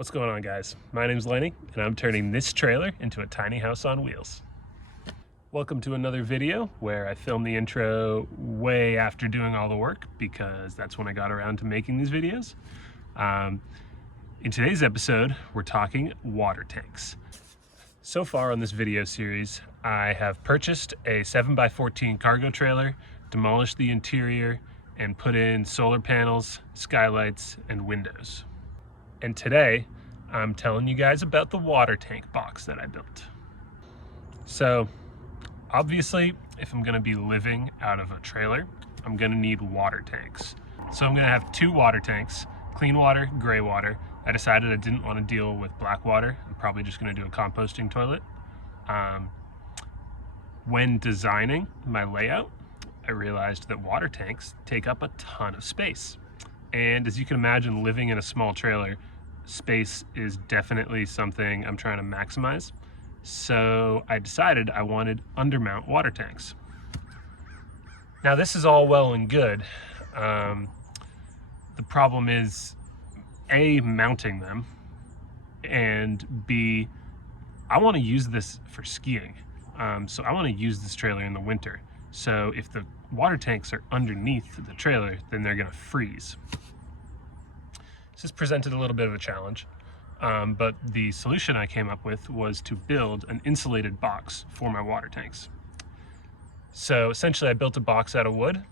What's going on, guys? My name's Lenny, and I'm turning this trailer into a tiny house on wheels. Welcome to another video where I filmed the intro way after doing all the work because that's when I got around to making these videos. In today's episode, we're talking water tanks. So far on this video series, I have purchased a 7x14 cargo trailer, demolished the interior, and put in solar panels, skylights, and windows. And today, I'm telling you guys about the water tank box that I built. So, obviously, if I'm gonna be living out of a trailer, I'm gonna need water tanks. So I'm gonna have two water tanks, clean water, gray water. I decided I didn't want to deal with black water. I'm probably just gonna do a composting toilet. When designing my layout, I realized that water tanks take up a ton of space. And as you can imagine, living in a small trailer, space is definitely something I'm trying to maximize. So I decided I wanted undermount water tanks. Now this is all well and good. The problem is A, mounting them, and B, I want to use this for skiing. So I want to use this trailer in the winter. So if the water tanks are underneath the trailer, then they're gonna freeze. This has presented a little bit of a challenge, but the solution I came up with was to build an insulated box for my water tanks. So essentially I built a box out of wood,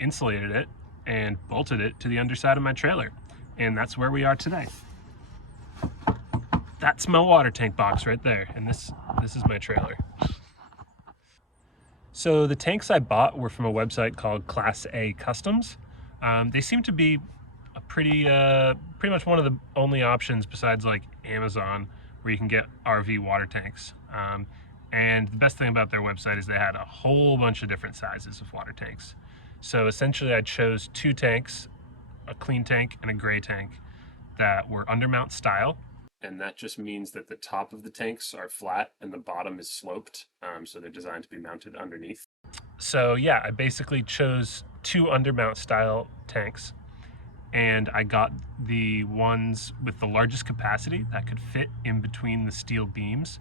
insulated it, and bolted it to the underside of my trailer. And that's where we are today. That's my water tank box right there, and this is my trailer. So the tanks I bought were from a website called Class A Customs. They seem to be a pretty much one of the only options besides like Amazon where you can get RV water tanks. And the best thing about their website is they had a whole bunch of different sizes of water tanks. So essentially I chose two tanks, a clean tank and a gray tank, that were undermount style. And that just means that the top of the tanks are flat and the bottom is sloped. So they're designed to be mounted underneath. So yeah, I basically chose two undermount style tanks, and I got the ones with the largest capacity that could fit in between the steel beams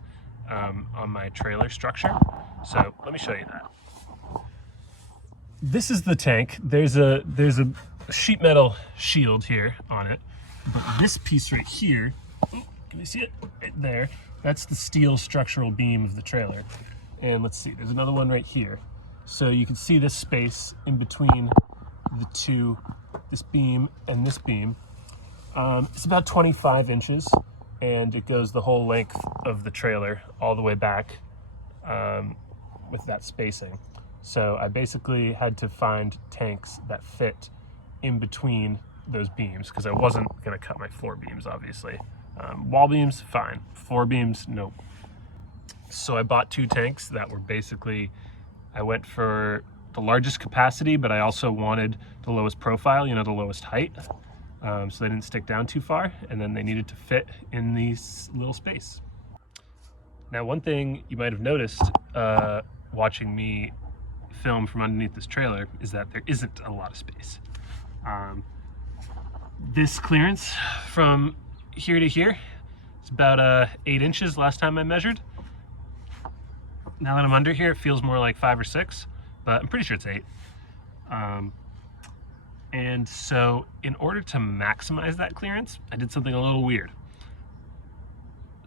on my trailer structure. So let me show you that. This is the tank. There's a sheet metal shield here on it, but this piece right here, can you see it? Right there. That's the steel structural beam of the trailer. And let's see, there's another one right here. So you can see this space in between the two, this beam and this beam. It's about 25 inches, and it goes the whole length of the trailer all the way back with that spacing. So I basically had to find tanks that fit in between those beams because I wasn't gonna cut my floor beams, obviously. Wall beams, fine. Floor beams, nope. So I bought two tanks that were basically, I went for the largest capacity, but I also wanted the lowest profile, you know, the lowest height. So they didn't stick down too far, and then they needed to fit in this little space. Now, one thing you might have noticed watching me film from underneath this trailer is that there isn't a lot of space. This clearance from here to here, it's about 8 inches last time I measured. Now that I'm under here, it feels more like 5 or 6, but I'm pretty sure it's 8. And so in order to maximize that clearance, I did something a little weird.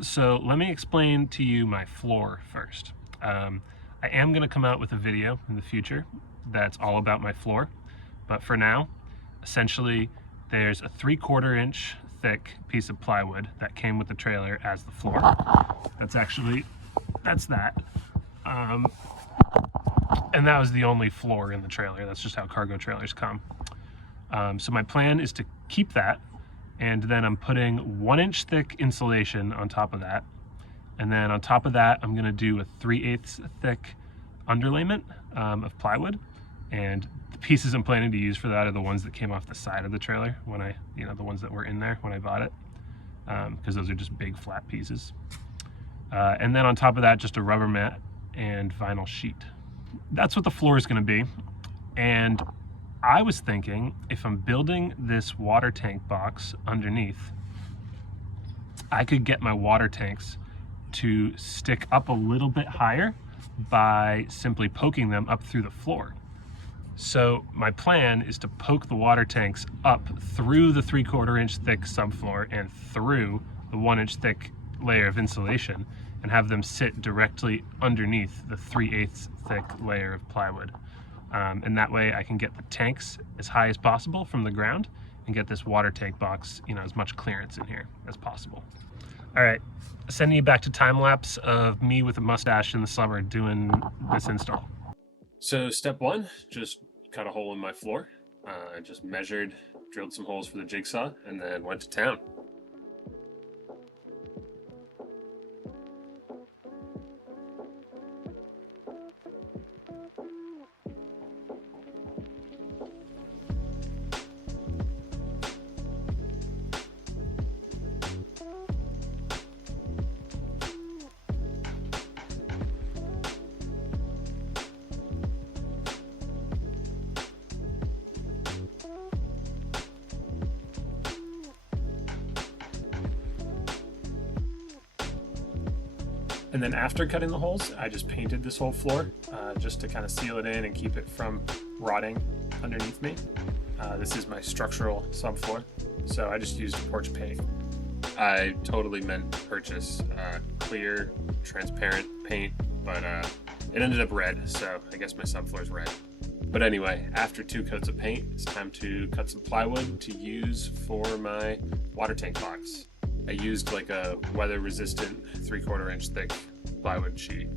So let me explain to you my floor first. I am gonna come out with a video in the future that's all about my floor, but for now, essentially, there's a 3/4 inch thick piece of plywood that came with the trailer as the floor. That's that. And that was the only floor in the trailer. That's just how cargo trailers come. So my plan is to keep that, and then I'm putting 1 inch thick insulation on top of that. And then on top of that, I'm gonna do a 3/8 thick underlayment of plywood. And the pieces I'm planning to use for that are the ones that came off the side of the trailer when the ones that were in there when I bought it, because those are just big flat pieces. And then on top of that, just a rubber mat and vinyl sheet. That's what the floor is gonna be. And I was thinking, if I'm building this water tank box underneath, I could get my water tanks to stick up a little bit higher by simply poking them up through the floor. So my plan is to poke the water tanks up through the 3/4 inch thick subfloor and through the 1 inch thick layer of insulation and have them sit directly underneath the 3/8 thick layer of plywood. And that way I can get the tanks as high as possible from the ground and get this water tank box, as much clearance in here as possible. All right, sending you back to time lapse of me with a mustache in the summer doing this install. So step one, just cut a hole in my floor. I just measured, drilled some holes for the jigsaw, and then went to town. And then after cutting the holes, I just painted this whole floor just to kind of seal it in and keep it from rotting underneath me. This is my structural subfloor, so I just used porch paint. I totally meant to purchase clear, transparent paint, but it ended up red, so I guess my subfloor is red. But anyway, after 2 coats of paint, it's time to cut some plywood to use for my water tank box. I used like a weather-resistant 3/4 inch thick plywood sheet.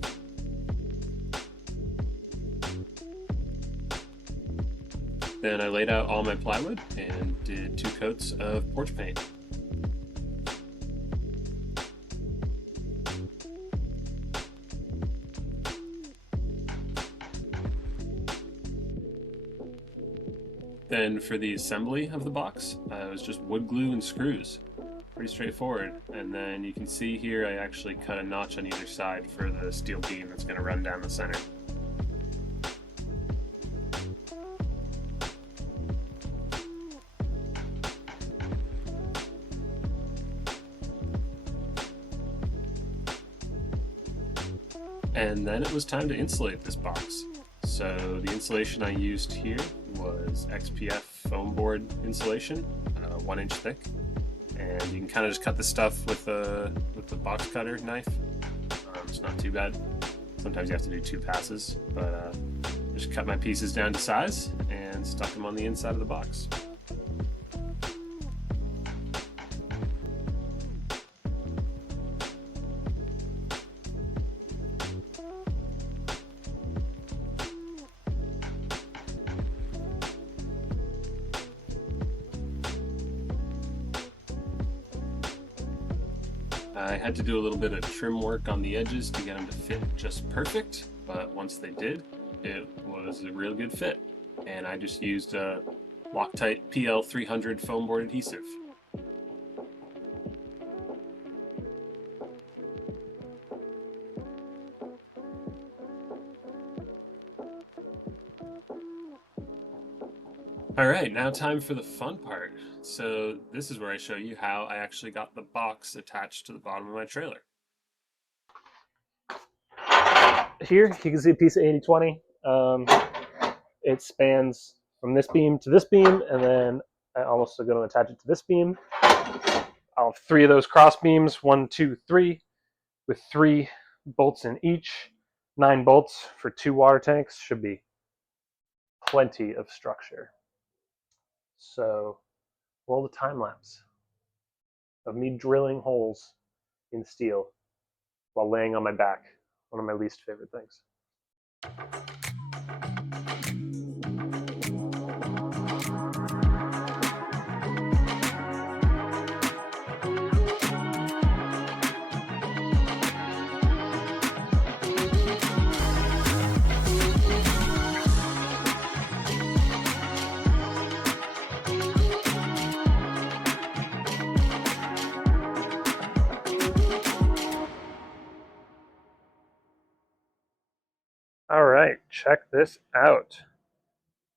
Then I laid out all my plywood and did 2 coats of porch paint. Then for the assembly of the box, it was just wood glue and screws. Pretty straightforward. And then you can see here I actually cut a notch on either side for the steel beam that's going to run down the center. And then it was time to insulate this box. So the insulation I used here was XPF foam board insulation, 1 inch thick. And you can kind of just cut the stuff with the box cutter knife. It's not too bad. Sometimes you have to do 2 passes, but just cut my pieces down to size and stuck them on the inside of the box. I had to do a little bit of trim work on the edges to get them to fit just perfect, but once they did, it was a real good fit. And I just used a Loctite PL300 foam board adhesive. All right, now time for the fun part. So this is where I show you how I actually got the box attached to the bottom of my trailer. Here you can see a piece of 80/20. It spans from this beam to this beam, and then I'm also going to attach it to this beam. I'll have 3 of those cross beams, 1, 2, 3, with 3 bolts in each. 9 bolts for 2 water tanks should be plenty of structure. So roll the time lapse of me drilling holes in steel while laying on my back, one of my least favorite things. All right, check this out.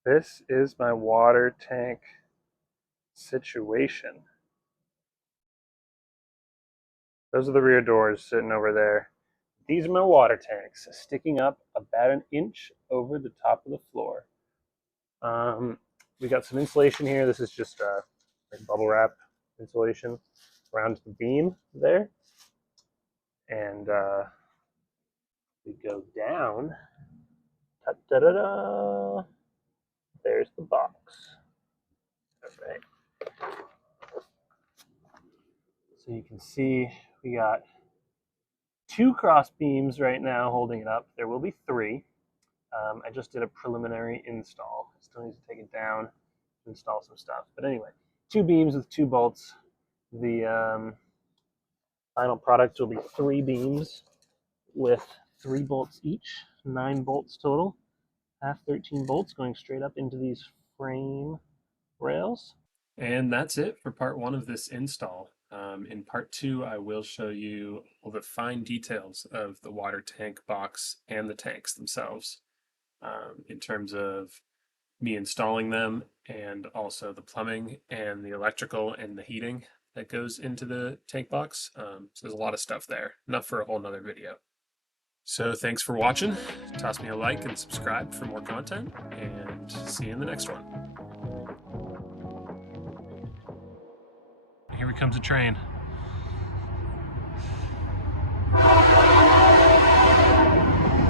This is my water tank situation. Those are the rear doors sitting over there. These are my water tanks sticking up about an inch over the top of the floor. We got some insulation here. This is just like bubble wrap insulation around the beam there. And we go down. Ta-da-da-da. There's the box. All right. So you can see we got 2 cross beams right now holding it up. There will be 3. I just did a preliminary install. I still need to take it down to install some stuff. But anyway, 2 beams with 2 bolts. The final product will be 3 beams with 3 bolts each, 9 bolts total. Half 13 bolts going straight up into these frame rails. And that's it for part 1 of this install. In part 2, I will show you all the fine details of the water tank box and the tanks themselves, in terms of me installing them and also the plumbing and the electrical and the heating that goes into the tank box. So there's a lot of stuff there, enough for a whole nother video. So thanks for watching. Toss me a like and subscribe for more content, and see you in the next one. Here comes a train.